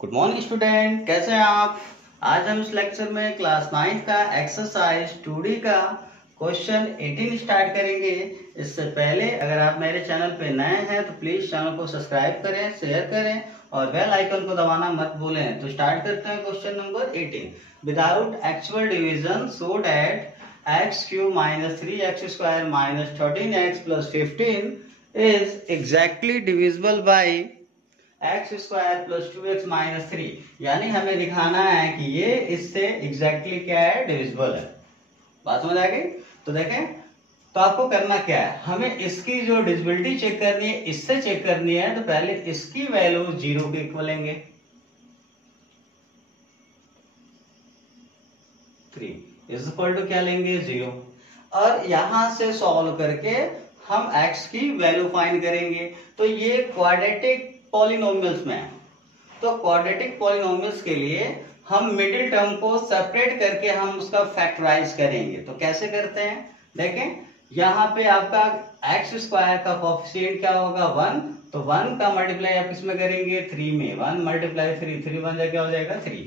Good morning student, कैसे हैं आप। आज हम इस लेक्चर में क्लास 9 का एक्सरसाइज 2D का क्वेश्चन 18 स्टार्ट करेंगे। इससे पहले अगर आप मेरे चैनल पे नए हैं तो प्लीज चैनल को सब्सक्राइब करें, शेयर करें और बेल आइकन को दबाना मत भूलें। तो स्टार्ट करते हैं question number 18। Without actual division show that x cube minus 3x square minus 13x plus 15 is exactly divisible by x square plus 2x minus 3। यानी हमें दिखाना है कि ये इससे एग्जैक्टली क्या है, डिविजिबल है। बात समझ आ गई। तो देखें, तो आपको करना क्या है, हमें इसकी जो डिविजिबिलिटी चेक करनी है, इससे चेक करनी है। तो पहले इसकी वैल्यू 0 के इक्वल लेंगे, 3 इज इक्वल टू क्या लेंगे, 0। और यहां से सॉल्व करके हम x की वैल्यू फाइंड करेंगे। तो ये क्वाड्रेटिक पॉलिनोमियल्स में है। तो क्वाड्रेटिक पॉलिनोमियल्स के लिए हम मिडिल टर्म को सेपरेट करके हम उसका फैक्टराइज करेंगे। तो कैसे करते हैं, देखें यहाँ पे आपका एक्स स्क्वायर का कोएफिशिएंट क्या होगा, 1। तो 1 का मल्टीप्लाई आप किसमें करेंगे, 3 में। 1 मल्टीप्लाई 3, 3 1 क्या हो जाएगा, 3।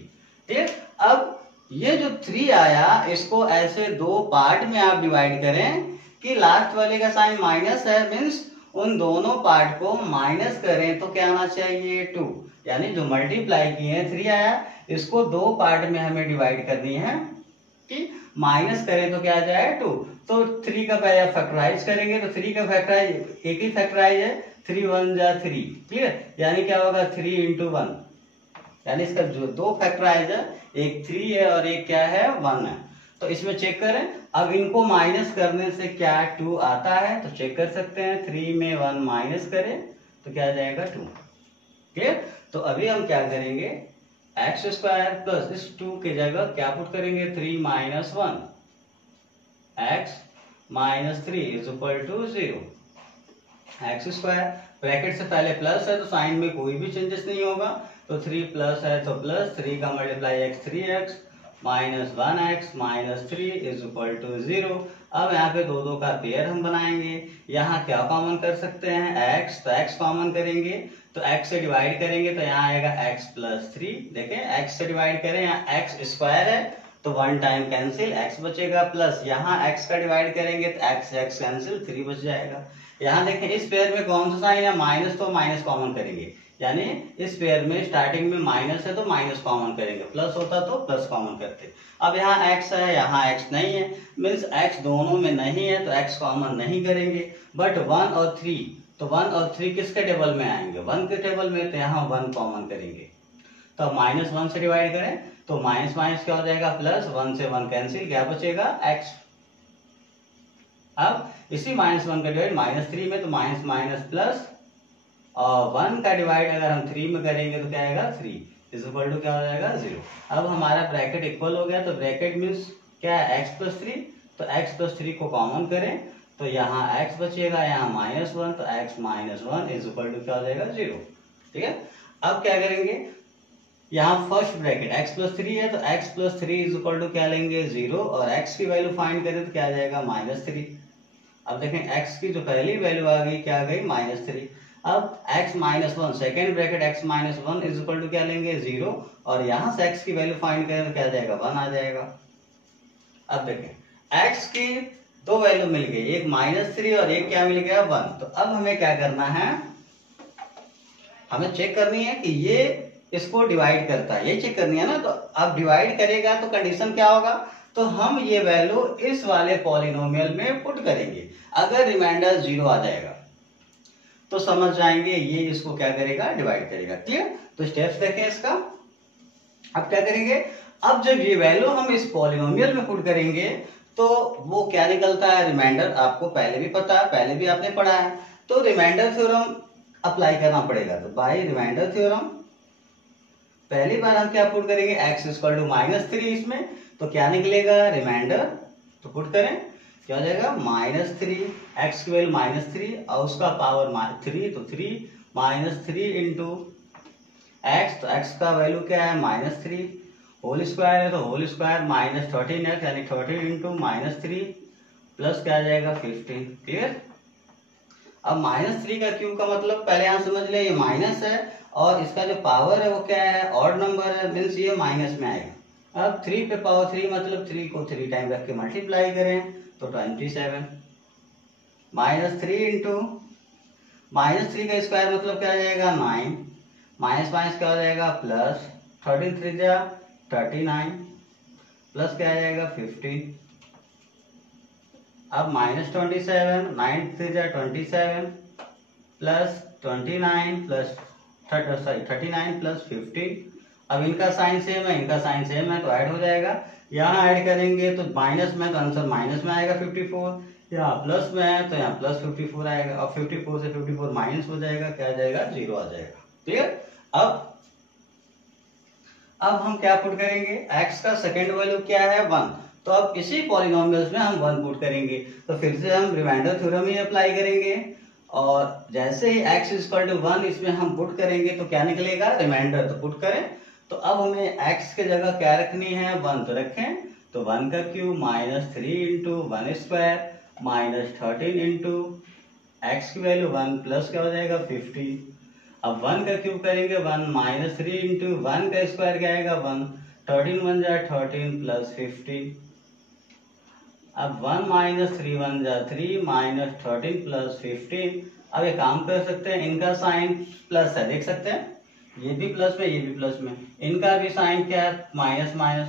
ठीक। अब ये जो 3 आया, इसको ऐसे दो पार्ट में आप डिवाइड करें कि लास्ट वाले का साइन माइनस है, मीन्स उन दोनों पार्ट को माइनस करें तो क्या आना चाहिए, 2। यानी जो मल्टीप्लाई किए 3 आया, इसको दो पार्ट में हमें डिवाइड करनी है कि माइनस करें तो क्या आ जाए, 2। तो 3 का पहले फैक्टराइज करेंगे। तो 3 का फैक्टराइज एक ही फैक्टराइज है, 3 1 जा 3। क्लियर। यानी क्या होगा, 3 इंटू 1। यानी इसका जो दो फैक्टराइज है, एक 3 है और एक क्या है, 1 है। तो इसमें चेक करें। अब इनको माइनस करने से क्या 2 आता है, तो चेक कर सकते हैं। 3 में 1 माइनस करें तो क्या आ जाएगा, 2। क्लियर। तो अभी हम क्या करेंगे, एक्स स्क्वायर प्लस इस 2 की जगह क्या पुट करेंगे, 3 minus 1 x minus 3 is equal to 0। X square bracket से पहले प्लस है तो साइन में कोई भी चेंजेस नहीं होगा। तो 3 प्लस है तो प्लस 3 का multiply x 3x minus 1x minus 3 is equal to 0। अब यहाँ पे दो का पेयर हम बनाएंगे। यहाँ क्या कॉमन कर सकते हैं, x। तो x कॉमन करेंगे तो x से डिवाइड करेंगे तो यहाँ आएगा x प्लस 3। देखें x से डिवाइड करें, यहाँ x स्क्वायर है तो 1 टाइम कैंसिल, x बचेगा। प्लस यहाँ x का डिवाइड करेंगे तो x कैंसिल, 3 बच जाएगा। यहाँ देखें इस पेयर में कौन सा साइन है, माइनस। तो माइनस कॉमन करेंगे, यानी इस पेयर में स्टार्टिंग में माइनस है तो माइनस कॉमन करेंगे, प्लस होता तो प्लस कॉमन करते। अब यहाँ x है, यहाँ x नहीं है, मीन्स x दोनों में नहीं है तो x कॉमन नहीं करेंगे। बट 1 और 3, तो 1 और 3 किसके टेबल में आएंगे, 1 के टेबल में, तो यहाँ 1 कॉमन करेंगे। तो माइनस 1 से डिवाइड करें तो माइनस माइनस क्या हो जाएगा, प्लस। 1 से 1 कैंसिल, क्या बचेगा, x। अब इसी माइनस 1 का डिवाइड माइनस 3 में, तो माइनस माइनस प्लस, और 1 का डिवाइड अगर हम 3 में करेंगे तो क्या आएगा, 3 इज इक्वल टू क्या हो जाएगा, 0। अब हमारा ब्रैकेट इक्वल हो गया। तो ब्रैकेट मीन्स क्या है, x प्लस 3। तो x प्लस 3 को कॉमन करें तो यहाँ x बचेगा, यहाँ माइनस 1, तो x minus 1 is equal to क्या हो जाएगा, 0। ठीक है। अब क्या करेंगे, यहाँ फर्स्ट ब्रैकेट x प्लस 3 है तो x plus 3 is equal to क्या लेंगे, 0। और x की वैल्यू फाइंड करें तो क्या आ जाएगा, माइनस 3। अब देखें x की जो पहली वैल्यू आ गई, क्या आ गई, माइनस 3। अब x minus 1, second bracket x minus 1 is equal to क्या लेंगे, 0। और यहां से x की वैल्यू फाइंड करें तो क्या आ जाएगा, 1 आ जाएगा। अब देखें x की दो वैल्यू मिल गई, एक माइनस 3 और एक क्या मिल गया, 1। तो अब हमें क्या करना है, हमें चेक करनी है कि ये इसको डिवाइड करता है, ये चेक करनी है ना। तो अब डिवाइड करेगा तो कंडीशन क्या होगा, तो हम ये वैल्यू इस वाले पॉलिनोमियल में पुट करेंगे। अगर रिमाइंडर 0 आ जाएगा तो समझ जाएंगे ये इसको क्या करेगा, डिवाइड करेगा। क्लियर। तो स्टेप्स देखें इसका। अब क्या करेंगे, अब जब ये वैल्यू हम इस पॉलिनोमियल में पुट करेंगे तो वो क्या निकलता है, रिमाइंडर। आपको पहले भी पता है, पहले भी आपने पढ़ा है। तो रिमाइंडर थ्योरम अप्लाई करना पड़ेगा। तो बाय रिमाइंडर थ्योरम पहली बार हम क्या पुट करेंगे, x इक्वल टू माइनस 3 इसमें, तो क्या निकलेगा, रिमाइंडर। तो पुट करें, क्या हो जाएगा, माइनस 3, एक्स की वैल्यू माइनस 3 और उसका पावर 3, तो 3 माइनस 3 इंटू एक्स। तो एक्स का वैल्यू क्या है, माइनस 3। होल स्क्वायर है तो होल स्क्वायर माइनस 13x, यानी 13 इंटू माइनस 3 प्लस क्या आ जाएगा, 15। क्लियर। अब माइनस 3 का क्यूब का मतलब पहले यहां समझ ले, ये माइनस है और इसका जो पावर है वो क्या है, ऑड नंबर है, मीन्स ये माइनस में आएगा। अब 3 पे पावर 3 मतलब 3 को 3 टाइम रख के मल्टीप्लाई करें तो 27 माइनस 3 इंटू -3 का स्क्वायर मतलब क्या आ जाएगा 9, माइनस माइनस क्या हो जाएगा प्लस, 13 3 जा 39 प्लस क्या आ जाएगा 15। अब -27 9 3 जा 27 प्लस 29 प्लस 39 प्लस 15। अब इनका साइन सेम है, इनका साइन सेम है तो ऐड हो जाएगा। यहाँ ऐड करेंगे तो माइनस में तो आंसर माइनस में आएगा 54, यहाँ प्लस में है तो यहाँ प्लस 54 आएगा, और 54 से 54 माइनस हो जाएगा, क्या आ जाएगा 0 आ जाएगा। क्लियर। अब हम क्या पुट करेंगे, x का सेकेंड वैल्यू क्या है 1, तो अब इसी पॉलिनोमियल्स में हम 1 पुट करेंगे, तो फिर से हम रिमाइंडर थ्योरम ही अप्लाई करेंगे, और जैसे ही x इक्वल टू 1 इसमें हम पुट करेंगे तो क्या निकलेगा रिमाइंडर, तो पुट करें। तो अब हमें x के जगह क्या रखनी है 1, तो रखें, तो 1 का cube -3 into 1 square -13 into x की वैल्यू 1 प्लस क्या हो जाएगा 50। अब 1 का क्यूब करेंगे 1 -3 इंटू 1 का स्क्वायर क्या आएगा 1, 13 1 जा 13 प्लस 50। अब 1 -3 1 जा 3 -13 प्लस 15। अब ये काम कर सकते हैं, इनका साइन प्लस है, देख सकते हैं ये भी प्लस में ये भी प्लस में, इनका भी साइन क्या है माइनस माइनस,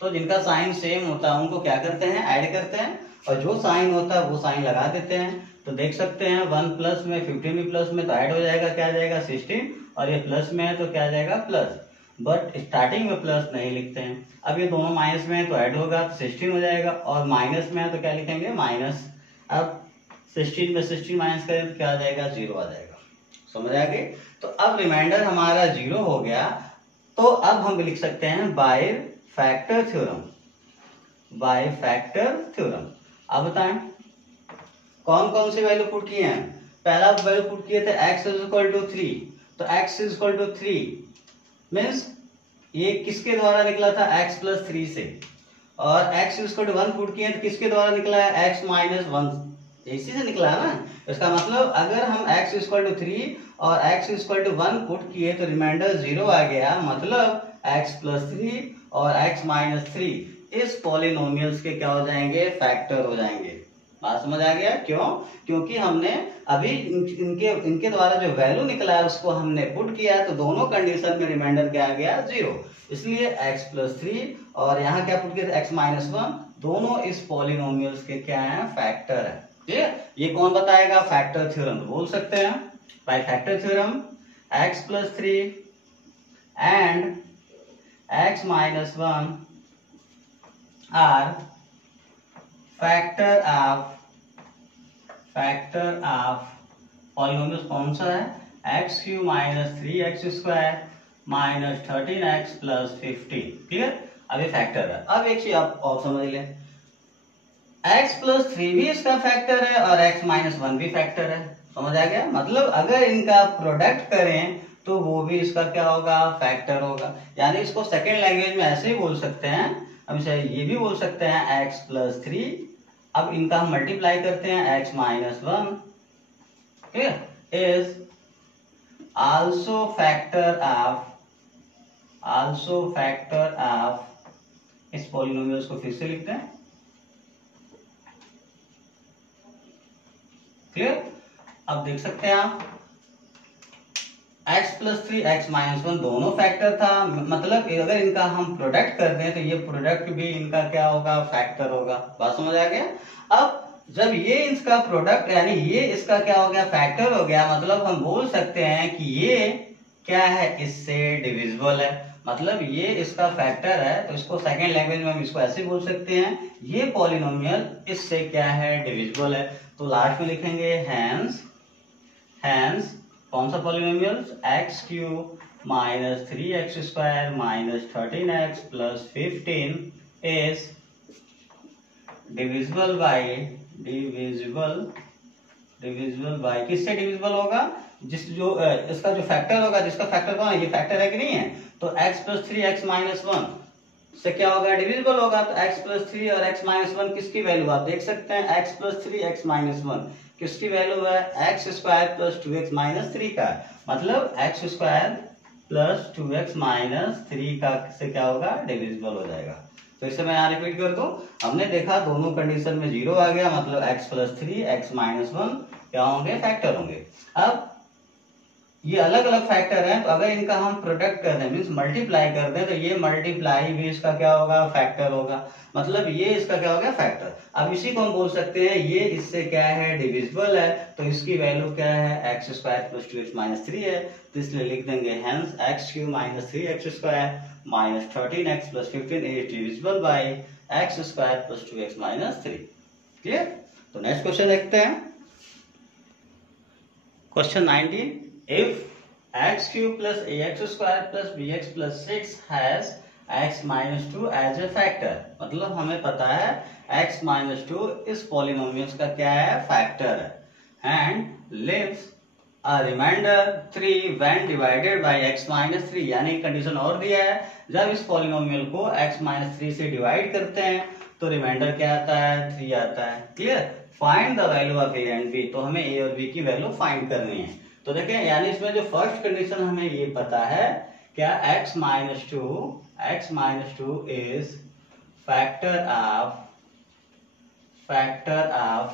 तो जिनका साइन सेम होता है उनको क्या करते हैं ऐड करते हैं, और जो साइन होता है वो साइन लगा देते हैं। तो देख सकते हैं 1 प्लस में 15 भी प्लस में तो ऐड हो जाएगा, क्या आ जाएगा 16, और ये प्लस में है तो क्या आ जाएगा प्लस, बट स्टार्टिंग में प्लस नहीं लिखते हैं। अब ये दोनों माइनस में है तो ऐड होगा तो 16 हो जाएगा, और माइनस में है तो क्या लिखेंगे माइनस। अब 16 में 16 माइनस करें तो क्या आ जाएगा 0 आ जाएगा। समझ आ गई। तो अब रिमाइंडर हमारा 0 हो गया, तो अब हम लिख सकते हैं by factor theorem, bye factor theorem. अब बताएं कौन कौन से वैल्यू पुट किए हैं। पहला वैल्यू पुट किए थे x इज इक्वल टू 3, तो x is equal to 3 means ये किसके द्वारा निकला था x प्लस 3 से, और x is equal to 1 put किए तो किसके द्वारा निकला है x माइनस 1, इसी से निकला है ना। इसका मतलब अगर हम x इज इक्वल टू 3 और x is equal to 1 put किए तो रिमाइंडर 0 आ गया, मतलब x प्लस 3 और x माइनस 3 इस पॉलिनोमियल्स के क्या हो जाएंगे फैक्टर हो जाएंगे। बात समझ आ गया क्यों, क्योंकि हमने अभी इनके द्वारा जो वैल्यू निकला है उसको हमने पुट किया है, तो दोनों कंडीशन में रिमाइंडर क्या आ गया 0, इसलिए x प्लस 3 और यहाँ क्या पुट किया x माइनस 1, दोनों इस पॉलिनोमियल्स के क्या है फैक्टर है। क्लियर। ये कौन बताएगा फैक्टर थ्योरम, बोल सकते हैं by factor theorem x plus 3 and x minus 1 are factor of polynomials कौन सा है x cube minus 3x square minus 13x plus 15। Clear. अब ये फैक्टर है। अब एक चीज आप और समझ लें, x प्लस 3 भी इसका फैक्टर है और x माइनस 1 भी फैक्टर है। समझ आ गया। मतलब अगर इनका प्रोडक्ट करें तो वो भी इसका क्या होगा फैक्टर होगा। यानी इसको सेकेंड लैंग्वेज में ऐसे ही बोल सकते हैं, हम इसे ये भी बोल सकते हैं x प्लस 3, अब इनका हम मल्टीप्लाई करते हैं x minus 1 is also factor of इस पॉलिनोमियल्स को फिर से लिखते हैं। क्लियर। अब देख सकते हैं आप x प्लस 3 x माइनस 1 दोनों फैक्टर था, मतलब अगर इनका हम प्रोडक्ट कर दें तो ये प्रोडक्ट भी इनका क्या होगा फैक्टर होगा। बात समझ आ गया। अब जब ये इसका प्रोडक्ट यानी ये इसका क्या हो गया फैक्टर हो गया, मतलब हम बोल सकते हैं कि ये क्या है इससे डिविजिबल है, मतलब ये इसका फैक्टर है। तो इसको सेकेंड लैंग्वेज में हम इसको ऐसे बोल सकते हैं ये पॉलिनोमियल इससे क्या है डिविजिबल है। तो लास्ट में लिखेंगे हैंस कौन सा polynomial x cube minus 3x square minus 13x plus 15 is divisible by किससे डिविजिबल होगा, जिस जो इसका जो फैक्टर होगा, जिसका फैक्टर कौन है ये फैक्टर है कि नहीं है, तो x प्लस 3 x माइनस 1 से क्या होगा डिविजिबल होगा। तो x प्लस 3 और x माइनस 1 किसकी वैल्यू आप देख सकते हैं, x प्लस 3 x माइनस 1 किसकी वैल्यू है, x square plus 2x minus 3 का, मतलब x square plus 2x minus 3 का से क्या होगा, डिविजिबल हो जाएगा। तो इसे मैं यहाँ रिपीट कर दूं, हमने देखा दोनों कंडीशन में 0 आ गया, मतलब x प्लस 3 x माइनस 1 क्या होंगे, फैक्टर होंगे। अब ये अलग अलग फैक्टर हैं, तो अगर इनका हम प्रोडक्ट कर दें मीन्स मल्टीप्लाई कर दें, तो ये मल्टीप्लाई भी इसका क्या होगा, फैक्टर होगा, मतलब ये इसका क्या हो गया, फैक्टर। अब इसी को हम बोल सकते हैं ये इससे क्या है, डिविजिबल है, तो इसकी वैल्यू क्या है, x square plus 2x minus 3 है, तो इसलिए लिख देंगे hence x cube minus 3x square minus 13x plus 15 is divisible by x square plus 2x minus 3। Clear. तो नेक्स्ट क्वेश्चन देखते हैं, question 19, if x cube plus ax square plus bx plus 6 has x minus 2 as a factor, मतलब हमें पता है x minus 2 इस polynomials का क्या है, फैक्टर है, and leaves a remainder 3 when divided by x minus 3, यानी कंडीशन और दिया है, जब इस पॉलिनोमियल को x minus 3 से डिवाइड करते हैं तो रिमाइंडर क्या आता है, 3 आता है। Clear. Find the value of a and b, तो हमें a और b की वैल्यू फाइंड करनी है। तो देखें, यानी इसमें जो फर्स्ट कंडीशन हमें ये पता है क्या, x minus two is factor of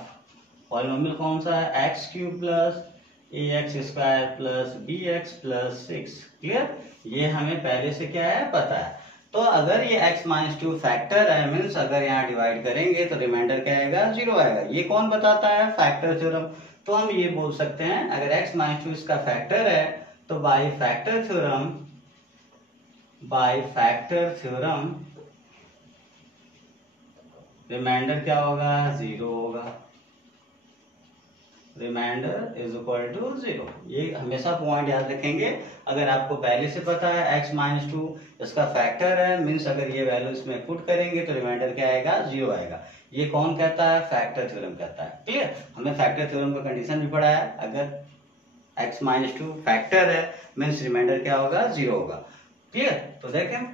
polynomial कौन सा है, x cube plus ax square plus bx plus 6। Clear, ये हमें पहले से क्या है, पता है। तो अगर ये x माइनस 2 फैक्टर है, मीन्स अगर यहाँ डिवाइड करेंगे तो रिमाइंडर क्या आएगा, 0 आएगा। ये कौन बताता है, फैक्टर थ्योरम। तो हम ये बोल सकते हैं अगर x माइनस 2 इसका फैक्टर है तो बाय फैक्टर थ्योरम रिमाइंडर क्या होगा, 0 होगा, रिमाइंडर इज इक्वल टू 0। ये हमेशा पॉइंट याद रखेंगे। अगर आपको पहले से पता है x माइनस 2 इसका फैक्टर है, मीन्स अगर ये वैल्यू इसमें पुट करेंगे तो रिमाइंडर क्या आएगा, 0 आएगा। ये कौन कहता है, फैक्टर थ्योरम कहता है। क्लियर, हमने फैक्टर थ्योरम का कंडीशन भी पढ़ा है, अगर x माइनस 2 फैक्टर है मीन्स रिमाइंडर क्या होगा, 0 होगा। क्लियर। तो देखें,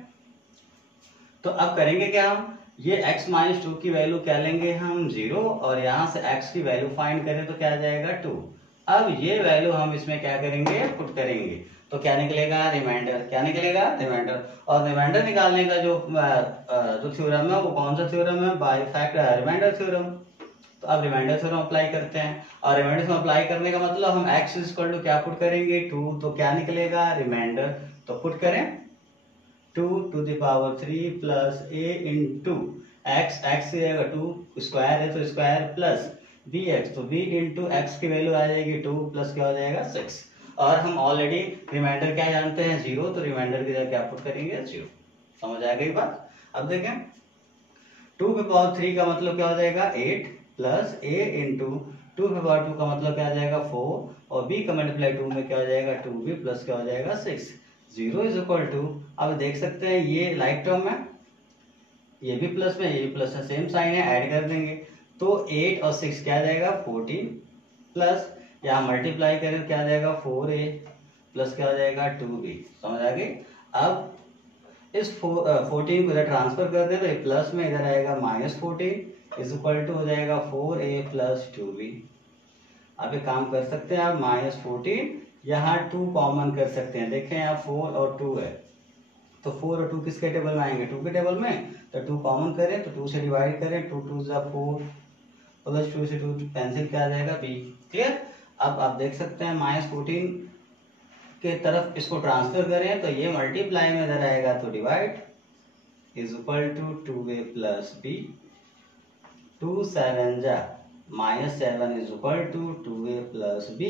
तो अब करेंगे क्या, हम ये x माइनस 2 की वैल्यू क्या लेंगे हम, 0, और यहाँ से x की वैल्यू फाइंड करें तो क्या आ जाएगा, 2। अब ये वैल्यू हम इसमें क्या करेंगे, पुट करेंगे, तो क्या निकलेगा, रिमाइंडर। क्या निकलेगा, रिमाइंडर। और रिमाइंडर निकालने का जो थ्योरम है वो कौन सा थ्योरम है, बाय फैक्टर रिमाइंडर थ्योरम। तो अब रिमाइंडर थ्योरम अप्लाई करते हैं, और रिमाइंडर थ्योरम अप्लाई करने का मतलब हम x इक्वल टू क्या पुट करेंगे, 2, तो क्या निकलेगा, रिमाइंडर। तो पुट करें 2 to the power 3 plus a into x, x से आएगा 2, स्क्वायर है तो स्क्वायर, प्लस bx, तो b इंटू x की वैल्यू आ जाएगी 2 प्लस क्या हो जाएगा, 6। और हम ऑलरेडी रिमाइंडर क्या जानते हैं, 0, तो रिमाइंडर की जगह क्या पुट करेंगे, 0। समझ आ गई बात। अब देखें 2 पे पावर 3 का मतलब क्या हो जाएगा, 8 प्लस a इंटू 2 पे पावर 2 का मतलब क्या आ जाएगा, 4, और b का मल्टीप्लाई 2 में क्या हो जाएगा, 2b प्लस क्या हो जाएगा, 6। 0 इज इक्वल टू, अब देख सकते हैं ये लाइक टर्म है, ये भी प्लस में, ये भी प्लस है, सेम साइन है, ऐड कर देंगे तो 8 और 6 क्या आ जाएगा, 14, प्लस यहाँ मल्टीप्लाई करें क्या आ जाएगा, 4a प्लस क्या हो जाएगा, 2b। समझ आ गई। अब इस 14 को इधर ट्रांसफर कर दे तो ये प्लस में इधर आएगा माइनस 14 इज इक्वल टू हो जाएगा 4a प्लस 2b। अब एक काम कर सकते हैं आप, माइनस 14 यहाँ 2 कॉमन कर सकते हैं। देखें यहाँ 4 और 2 है, तो 4 और 2 किसके टेबल में आएंगे, 2 के टेबल में, तो 2 कॉमन करें तो 2 से डिवाइड करें, 2 2 जा 4 प्लस 2 से 2 कैंसिल क्या आ जाएगा, b। क्लियर। अब आप देख सकते हैं माइनस 14 के तरफ इसको ट्रांसफर करें तो ये मल्टीप्लाई में इधर आएगा तो divide is equal to 2a plus b, 2 7 जा minus 7 is equal to 2a plus b।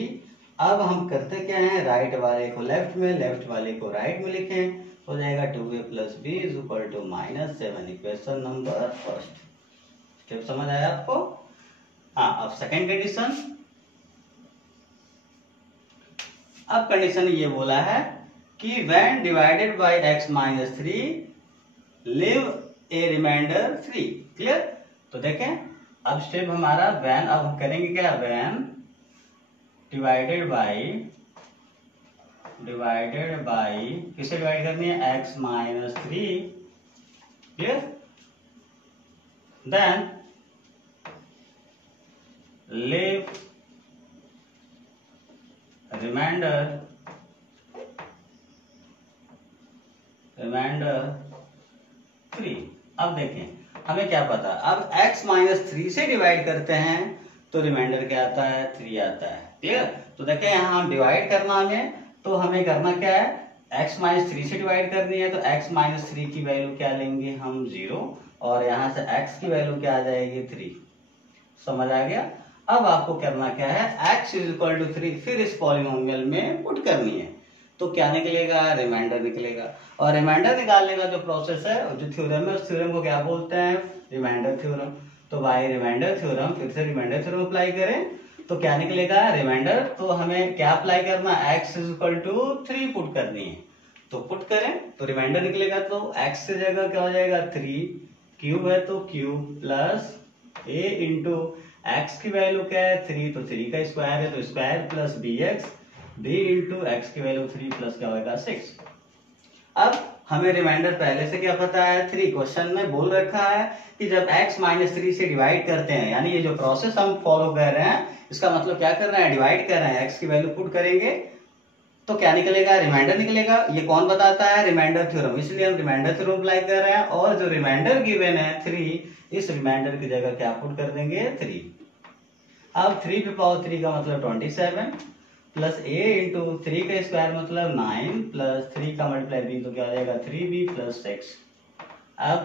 अब हम करते क्या हैं, राइट वाले को लेफ्ट में, लेफ्ट वाले को राइट में लिखें, हो जाएगा 2a plus b is equal to minus 7। Equation number first. Step समझ आया आपको। हाँ, अब सेकेंड कंडीशन। अब कंडीशन ये बोला है कि when divided by x minus 3 leave a remainder 3। Clear. तो देखें अब स्टेप हमारा व्हेन, अब हम करेंगे क्या, व्हेन डिवाइडेड बाय किसे डिवाइड करनी है, x minus 3। Clear. Then leave remainder 3। अब देखें हमें क्या पता, अब x माइनस 3 से डिवाइड करते हैं तो रिमाइंडर क्या आता है, 3 आता है। क्लियर? तो देखें यहाँ हम डिवाइड करना हमें, तो हमें करना क्या है, x माइनस 3 से डिवाइड करनी है, तो x माइनस 3 की वैल्यू क्या लेंगे हम, 0, और यहाँ से x की वैल्यू क्या आ जाएगी, 3। समझ आ गया? अब आपको करना क्या है, x इज इक्वल टू 3 फिर इस पॉलिनोमियल में पुट करनी है, तो क्या निकलेगा, रिमाइंडर निकलेगा। और रिमाइंडर निकालने का जो प्रोसेस है, जो थ्योरम है, उस थ्योरम को क्या बोलते हैं, रिमाइंडर थ्योरम। तो बाय रिमाइंडर थ्योरम फिर से रिमाइंडर थ्योरम अप्लाई करें तो क्या निकलेगा, रिमाइंडर। तो हमें क्या अप्लाई करना है, x is equal to 3 put करनी है, तो पुट करें तो रिमाइंडर निकलेगा। तो x की जगह क्या हो जाएगा, 3, क्यूब है तो cube plus a into x की वैल्यू क्या है, 3, तो 3 का स्क्वायर है तो square plus bx, b into x की वैल्यू 3 प्लस क्या होगा, 6। अब हमें रिमाइंडर पहले से क्या पता है, 3। क्वेश्चन में बोल रखा है कि जब x माइनस 3 से डिवाइड करते हैं, यानी ये जो प्रोसेस हम फॉलो कर रहे हैं, इसका मतलब क्या कर रहे हैं, डिवाइड कर रहे हैं, x की वैल्यू पुट करेंगे तो क्या निकलेगा, रिमाइंडर निकलेगा। ये कौन बताता है, रिमाइंडर थ्योरम, इसलिए हम रिमाइंडर थ्योरम अप्लाई कर रहे हैं। और जो रिमाइंडर गिवन है 3, इस रिमाइंडर की जगह क्या पुट कर देंगे, 3। अब 3 पे पावर 3 का मतलब 27 प्लस a इंटू 3 का स्क्वायर मतलब 9 प्लस 3 का मल्टीप्लाई b, तो क्या हो जाएगा, 3b प्लस 6। अब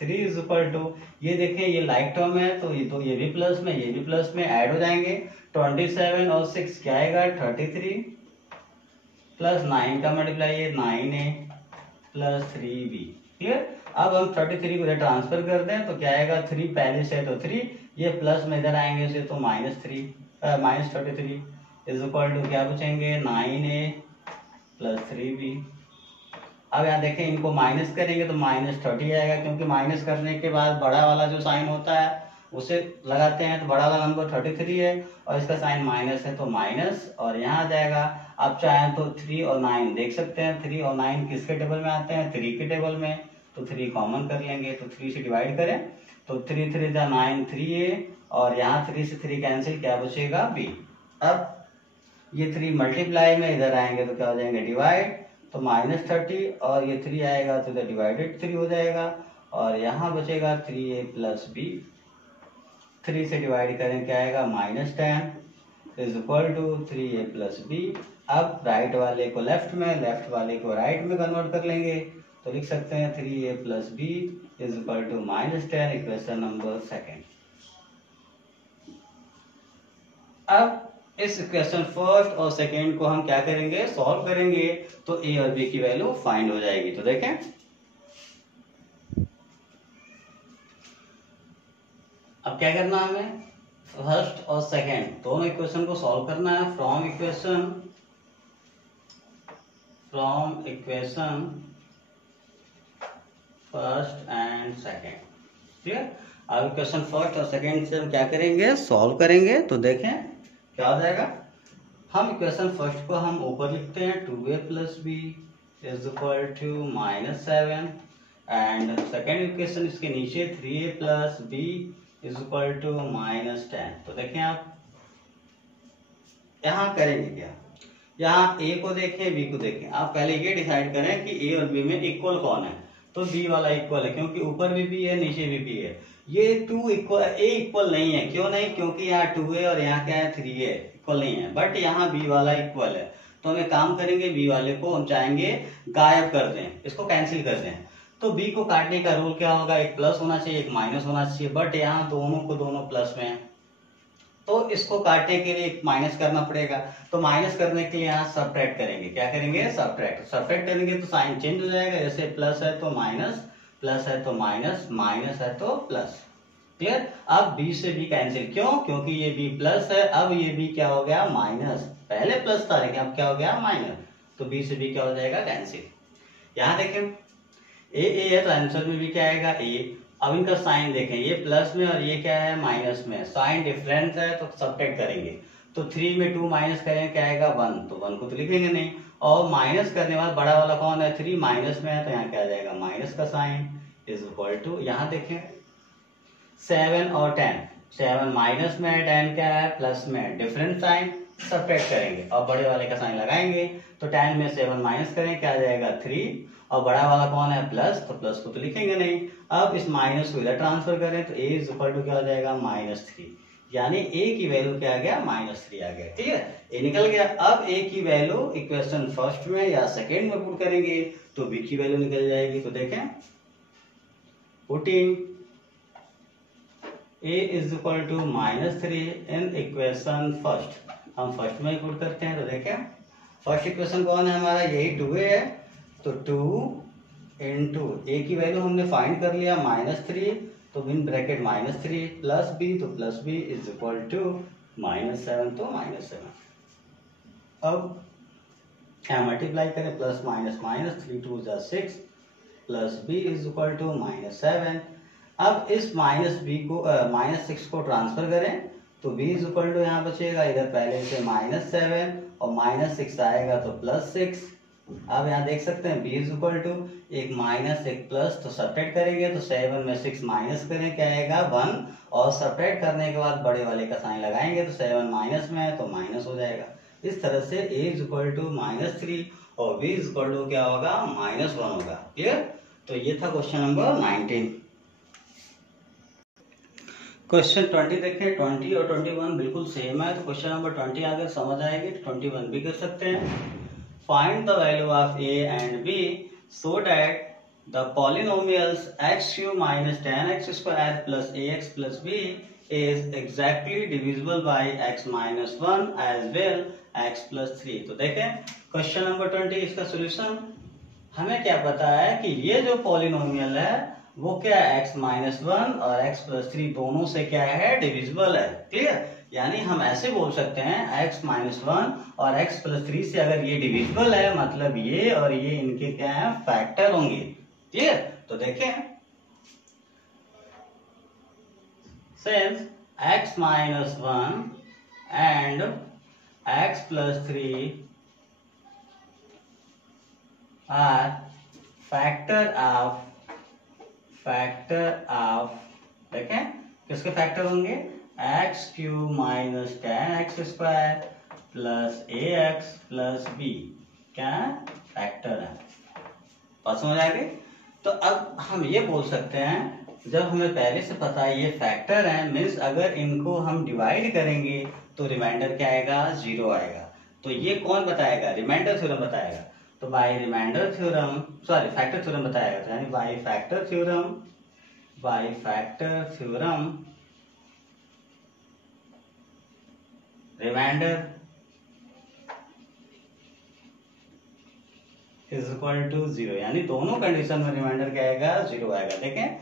3 इज इक्वल टू, ये देखें ये लाइक टर्म है तो ये भी प्लस में, ये भी प्लस में ऐड हो जाएंगे। 27 और 6 क्या आएगा, 33 प्लस 9 का मल्टीप्लाई है 9a प्लस 3b। क्लियर? अब हम 33 को इधर ट्रांसफर कर दें तो क्या आएगा, 3 पहले से तो 3, ये प्लस में इधर आएंगे से तो माइनस 33 इज इक्वल टू क्या बचेंगे, 9a प्लस 3b। अब यहाँ देखें इनको माइनस करेंगे तो माइनस 30 आएगा, क्योंकि माइनस करने के बाद बड़ा वाला जो साइन होता है उसे लगाते हैं, तो बड़ा वाला नंबर 33 है और इसका साइन माइनस है तो माइनस, और यहाँ आ जाएगा। आप चाहें तो 3 और 9 देख सकते हैं, 3 और 9 किसके टेबल में आते हैं, 3 के टेबल में, तो 3 कॉमन कर लेंगे, तो 3 से डिवाइड करें तो 3 3 जा 9, 3a, और यहाँ 3 से 3 कैंसिल, क्या बचेगा, b। अब ये 3 मल्टीप्लाई में इधर आएंगे तो क्या हो जाएंगे, डिवाइड, तो माइनस 30, और ये 3 आएगा तो इधर डिवाइडेड 3 हो जाएगा, और यहाँ बचेगा 3a प्लस b। 3 से डिवाइड करें क्या आएगा, minus 10 is equal to 3a plus b। अब राइट वाले को लेफ्ट में, लेफ्ट वाले को राइट में कन्वर्ट कर लेंगे, तो लिख सकते हैं 3a plus b is equal to minus 10, equation number 2। अब इस इक्वेशन फर्स्ट और सेकेंड को हम क्या करेंगे, सॉल्व करेंगे, तो a और b की वैल्यू फाइंड हो जाएगी। तो देखें अब क्या करना है, हमें फर्स्ट और सेकेंड दोनों इक्वेशन को सॉल्व करना है from equation first and second. Clear? अब इक्वेशन फर्स्ट और सेकेंड से हम क्या करेंगे, सॉल्व करेंगे। तो देखें क्या हो जाएगा, हम इक्वेशन फर्स्ट को हम ऊपर लिखते हैं 2a plus b is equal to minus 7, and second equation इसके नीचे 3a plus b is equal to minus 10। तो देखें आप यहाँ करेंगे क्या, यहाँ a को देखें, b को देखें। आप पहले ये डिसाइड करें कि a और b में इक्वल कौन है, तो b वाला इक्वल है, क्योंकि ऊपर भी b है नीचे भी b है। ये 2 इक्वल, a इक्वल नहीं है, क्यों नहीं, क्योंकि यहाँ 2 है और यहाँ क्या है, 3 है, इक्वल नहीं है। बट यहाँ b वाला इक्वल है, तो हम एक काम करेंगे, b वाले को हम चाहेंगे गायब कर दें, इसको कैंसिल कर दें। तो b को काटने का रूल क्या होगा, एक प्लस होना चाहिए, एक माइनस होना चाहिए, बट यहाँ दोनों को दोनों प्लस में है, तो इसको काटने के लिए एक माइनस करना पड़ेगा। तो माइनस करने के लिए यहाँ सब्ट्रैक्ट करेंगे, क्या करेंगे, सब्ट्रैक्ट करेंगे तो साइन चेंज हो जाएगा, जैसे प्लस है तो माइनस, प्लस है तो माइनस, माइनस है तो प्लस। क्लियर? अब b से b कैंसिल, क्यों, क्योंकि ये b प्लस है, अब ये b क्या हो गया, माइनस, पहले प्लस था लेकिन अब क्या हो गया, माइनस, तो b से b क्या हो जाएगा, कैंसिल। यहाँ देखें a है तो आंसर में भी क्या आएगा, a। अब इनका साइन देखें, ये प्लस में और ये क्या है, माइनस में, साइन डिफरेंस है तो सब्ट्रैक्ट करेंगे, तो 3 में 2 माइनस करेंगे क्या आएगा, 1, तो 1 को तो लिखेंगे नहीं, और माइनस करने वाला बड़ा वाला कौन है, 3 माइनस में है, तो यहाँ क्या आ जाएगा, माइनस का साइन इज इक्वल टू, यहाँ देखें 7 और 10, 7 माइनस में है, 10 क्या है, प्लस में है, डिफरेंट साइन, सब्ट्रैक्ट करेंगे और बड़े वाले का साइन लगाएंगे। तो 10 में 7 माइनस करें, क्या आ जाएगा 3, और बड़ा वाला कौन है प्लस, तो प्लस को तो लिखेंगे नहीं। अब इस माइनस को इधर ट्रांसफर करें तो a इज इक्वल टू क्या हो जाएगा -3, यानी a की वैल्यू क्या आ गया -3 आ गया। ठीक है, a निकल गया। अब a की वैल्यू इक्वेशन फर्स्ट में या सेकेंड में पुट करेंगे तो b की वैल्यू निकल जाएगी। तो देखें, putting a is equal to -3 in equation first, हम फर्स्ट में पुट करते हैं। तो देखें, फर्स्ट इक्वेशन कौन है हमारा, यही 2a है। तो 2 इंटू a की वैल्यू हमने फाइंड कर लिया -3, तो इन ब्रैकेट -3 प्लस b, तो plus b is equal to -7, तो -7। अब क्या मल्टीप्लाई करें, प्लस माइनस माइनस, 3 2 जा 6 plus b is equal to -7। अब इस -6 को ट्रांसफर करें तो b इज इक्वल टू यहाँ बचेगा, इधर पहले से -7 और -6 आएगा तो +6। अब यहाँ देख सकते हैं b इज इक्वल टू एक माइनस एक प्लस, तो सब्ट्रैक्ट करेंगे तो 7 में 6 माइनस करें, क्या आएगा 1, और सब्ट्रैक्ट करने के बाद बड़े वाले का साइन लगाएंगे तो 7 माइनस में है तो माइनस हो जाएगा। इस तरह से a इज इक्वल टू -3 और b इज इक्वल टू क्या होगा -1 होगा। क्लियर? तो ये था क्वेश्चन नंबर 19। क्वेश्चन 20 देखें, 20 और 21 बिल्कुल सेम है, तो क्वेश्चन नंबर 20 अगर समझ आएगी तो 21 भी कर सकते हैं। Find the value of a and b so that the polynomials x³ - 10x² plus ax plus b is exactly divisible by x - 1 as well x plus 3। तो देखें क्वेश्चन नंबर 20, इसका सोल्यूशन हमें क्या पता है कि ये जो पॉलिनोमियल है वो क्या है, x - 1 और x plus 3 दोनों से क्या है, डिविजिबल है। क्लियर? यानी हम ऐसे बोल सकते हैं x - 1 और x plus 3 से अगर ये डिविजिबल है, मतलब ये और ये इनके क्या है, फैक्टर होंगे। क्लियर? तो देखें, since x - 1 and x plus 3 are factor of देखें किसके फैक्टर होंगे, x³ - 10x² plus ax plus b क्या है, फैक्टर है। बात समझ आ गई? तो अब हम ये बोल सकते हैं, जब हमें पहले से पता है ये फैक्टर है, मीन्स अगर इनको हम डिवाइड करेंगे तो रिमाइंडर क्या आएगा, 0 आएगा। तो ये कौन बताएगा, रिमाइंडर थ्योरम बताएगा। तो by remainder theorem, sorry factor theorem बताएगा, तो यानी by factor theorem remainder is equal to 0, यानी दोनों कंडीशन में रिमाइंडर क्या आएगा, 0 आएगा। देखें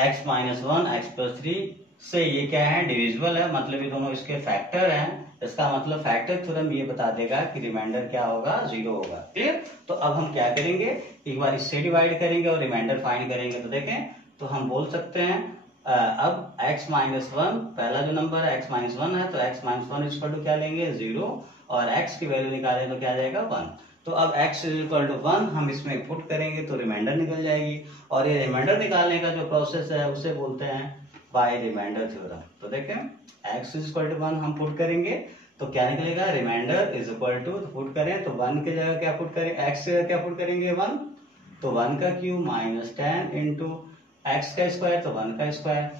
x - 1 x plus 3 से ये क्या है, डिविजिबल है, मतलब ये दोनों इसके फैक्टर हैं। इसका मतलब फैक्टर थ्योरम ये बता देगा कि रिमाइंडर क्या होगा, 0 होगा। क्लियर? तो अब हम क्या करेंगे, एक बार इससे डिवाइड करेंगे और रिमाइंडर फाइंड करेंगे। तो देखें, तो हम बोल सकते हैं अब x - 1 पहला जो नंबर है x - 1 है, तो x - 1 इज इक्वल टू क्या लेंगे, 0, और x की वैल्यू निकालें तो क्या आ जाएगा 1। तो अब x इज इक्वल टू 1 हम इसमें पुट करेंगे तो रिमाइंडर निकल जाएगी, और ये रिमाइंडर निकालने का जो प्रोसेस है उसे बोलते हैं बाय रिमाइंडर थ्योरम। तो देखें x इज इक्वल टू 1 हम पुट करेंगे तो क्या निकलेगा, रिमाइंडर इज इक्वल टू, तो पुट करें तो 1 की जगह क्या पुट करें, x की जगह क्या पुट करेंगे 1, तो 1 का क्यूब माइनस 10 इंटू x का स्क्वायर, तो 1 का square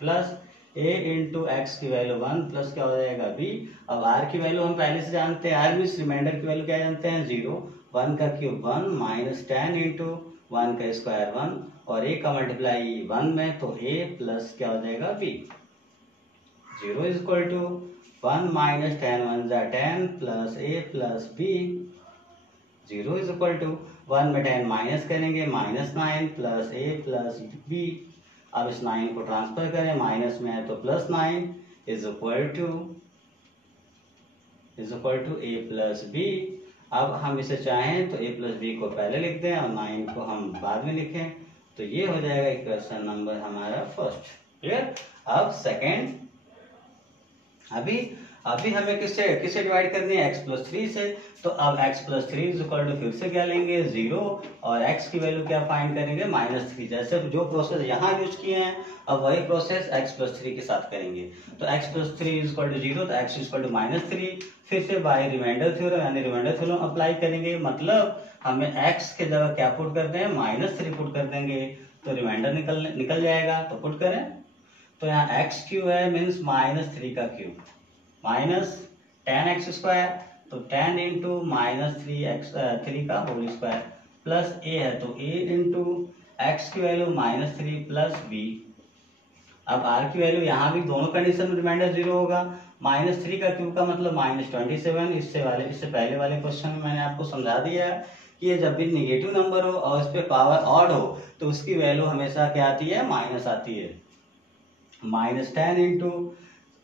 plus a into x की वैल्यू 1 प्लस क्या हो जाएगा b। अब r की वैल्यू हम पहले से जानते हैं, r मीन्स रिमाइंडर की वैल्यू क्या जानते हैं, 0, 1 का क्यूब 1 माइनस 10 इंटू 1 का स्क्वायर 1, और a का मल्टीप्लाई 1 में तो a प्लस क्या हो जाएगा b। 0 is equal to 1 minus 10 1 जा 10 plus a plus b। 0 is equal to 1 में 10 माइनस करेंगे -9 प्लस a प्लस b। अब इस 9 को ट्रांसफर करें, माइनस में है तो +9 is equal to a plus b। अब हम इसे चाहें तो a प्लस b को पहले लिख दें और 9 को हम बाद में लिखें, तो ये हो जाएगा इक्वेशन नंबर हमारा फर्स्ट। क्लियर? अब सेकेंड, अभी अभी हमें किससे डिवाइड करनी है, x+3 से। तो अब x+3 इज इक्वल टू फिर से क्या लेंगे 0 और x की वैल्यू क्या फाइंड करेंगे -3। जैसे जो प्रोसेस यहाँ यूज किए हैं अब वही प्रोसेस x+3 के साथ करेंगे। तो x+3 इज इक्वल टू 0 तो x इज इक्वल टू -3। फिर से बाय रिमाइंडर थ्योरम यानी रिमाइंडर थ्योरम अप्लाई करेंगे, मतलब हमें x के जगह क्या पुट कर दें -3 पुट कर देंगे तो रिमाइंडर निकल जाएगा। तो पुट करें तो यहाँ x क्यू है मीन्स -3 का क्यूब माइनस 10x² तो 10 इंटू -3 का होल स्क्वायर प्लस a है तो a इंटू x की वैल्यू -3 प्लस b। अब r की वैल्यू यहाँ भी दोनों कंडीशन में रिमाइंडर 0 होगा। -3 का क्यूब का मतलब -27। इससे पहले वाले क्वेश्चन में मैंने आपको समझा दिया कि ये जब भी निगेटिव नंबर हो और उस पर पावर ऑड हो तो उसकी वैल्यू हमेशा क्या आती है, माइनस आती है। -10 इंटू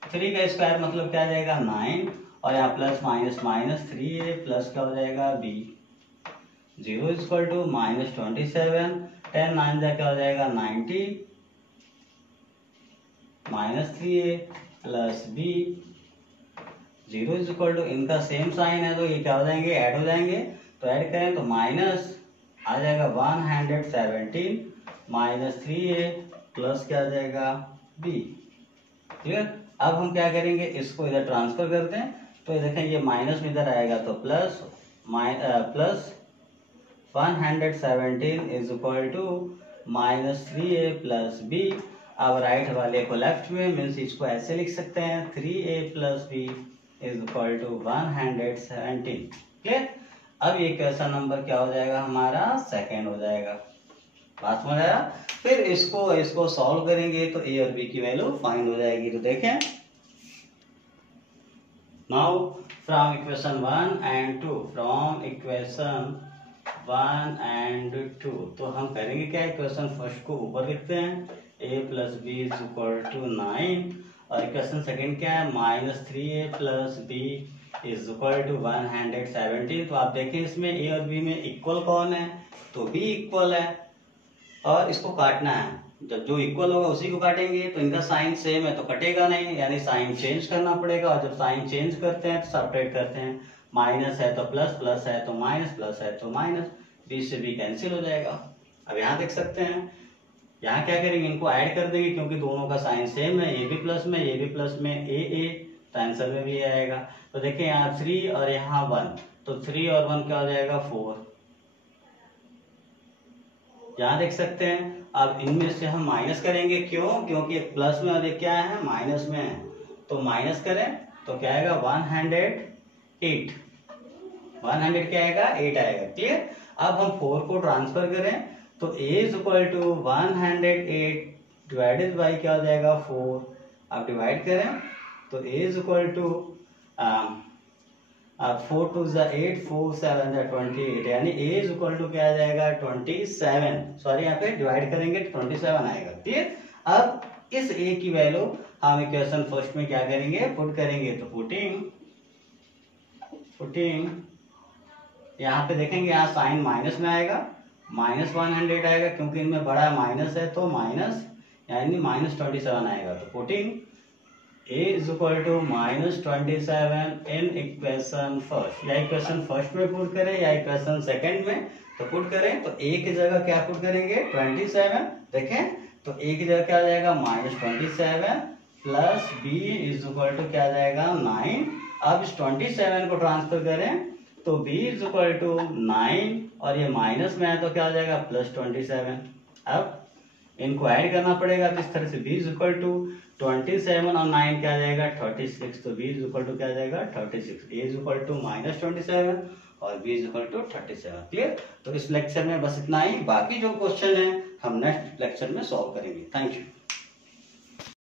3 का स्क्वायर मतलब क्या आ जाएगा 9 और यहाँ प्लस -3a प्लस क्या हो जाएगा b। 0 इज इक्वल टू -27 10 9 जा क्या हो जाएगा 90 -3a plus b। 0 is equal to इनका सेम साइन है तो ये क्या हो जाएंगे, ऐड हो जाएंगे। तो ऐड करें तो माइनस आ जाएगा 117 -3a प्लस क्या आ जाएगा b। क्लियर। अब हम क्या करेंगे, इसको इधर ट्रांसफर करते हैं तो ये देखें ये माइनस में इधर आएगा तो plus 117 is equal to -3a plus b। अब राइट वाले को लेफ्ट में मीन्स इसको ऐसे लिख सकते हैं 3a plus b is equal to 117। Clear. अब ये क्वेश्चन नंबर क्या हो जाएगा हमारा, सेकेंड हो जाएगा। बात समझ आया। फिर इसको सॉल्व करेंगे तो a और b की वैल्यू फाइंड हो जाएगी। तो देखें नाउ फ्रॉम इक्वेशन 1 एंड 2 तो हम करेंगे क्या, इक्वेशन फर्स्ट को ऊपर लिखते हैं a plus b is equal to 9 और इक्वेशन सेकेंड क्या है -3a plus b is equal to 117। तो आप देखें इसमें a और b में इक्वल कौन है, तो b इक्वल है और इसको काटना है। जब जो इक्वल होगा उसी को काटेंगे तो इनका साइन सेम है तो कटेगा नहीं, यानी साइन चेंज करना पड़ेगा। और जब साइन चेंज करते हैं तो सब्ट्रैक्ट करते हैं, माइनस है तो प्लस, प्लस है तो माइनस, प्लस है तो माइनस, बी से बी कैंसिल हो जाएगा। अब यहाँ देख सकते हैं, यहाँ क्या करेंगे, इनको ऐड कर देंगे क्योंकि दोनों का साइन सेम है। ये भी प्लस में ये भी प्लस में ए तो आंसर में भी आएगा। तो देखिए यहाँ 3 और यहाँ 1 तो 3 और 1 क्या हो जाएगा 4। यहाँ देख सकते हैं। अब इनमें से हम माइनस करेंगे, क्यों, क्योंकि एक प्लस में और एक क्या है माइनस में है। तो माइनस करें तो क्या आएगा 108 क्या आएगा 8 आएगा। क्लियर। अब हम 4 को ट्रांसफर करें तो a is equal to 108 divided by क्या हो जाएगा 4। अब डिवाइड करें तो a इज इक्वल टू 4 2 8 4 7 28 यानी a इज इक्वल टू क्या आ जाएगा 27। सॉरी यहाँ पे डिवाइड करेंगे 27 आएगा। क्लियर। अब इस a की वैल्यू हम इक्वेशन फर्स्ट में क्या करेंगे, पुट करेंगे। तो पुटिंग यहाँ पे देखेंगे, यहाँ साइन माइनस में आएगा, -100 आएगा क्योंकि इनमें बड़ा माइनस है तो माइनस यानी -27 आएगा। तो putting a is equal to -27 in equation first, या इक्वेशन फर्स्ट में पुट करें या इक्वेशन सेकंड में तो पुट करें। तो a की जगह क्या पुट करेंगे 27। देखें तो a की जगह क्या आ जाएगा -27 plus b is equal to क्या आ जाएगा 9। अब इस 27 को ट्रांसफर करें तो b इज इक्वल टू 9 और ये माइनस में है तो क्या हो जाएगा +27। अब इनको ऐड करना पड़ेगा तो इस तरह से b इज इक्वल टू 27 और 9 क्या आ जाएगा 36। तो b इज इक्वल टू क्या आ जाएगा 36। a इज इक्वल टू -27 और b is equal to 37। Clear. तो इस लेक्चर में बस इतना ही, बाकी जो क्वेश्चन है हम नेक्स्ट लेक्चर में सॉल्व करेंगे। Thank you.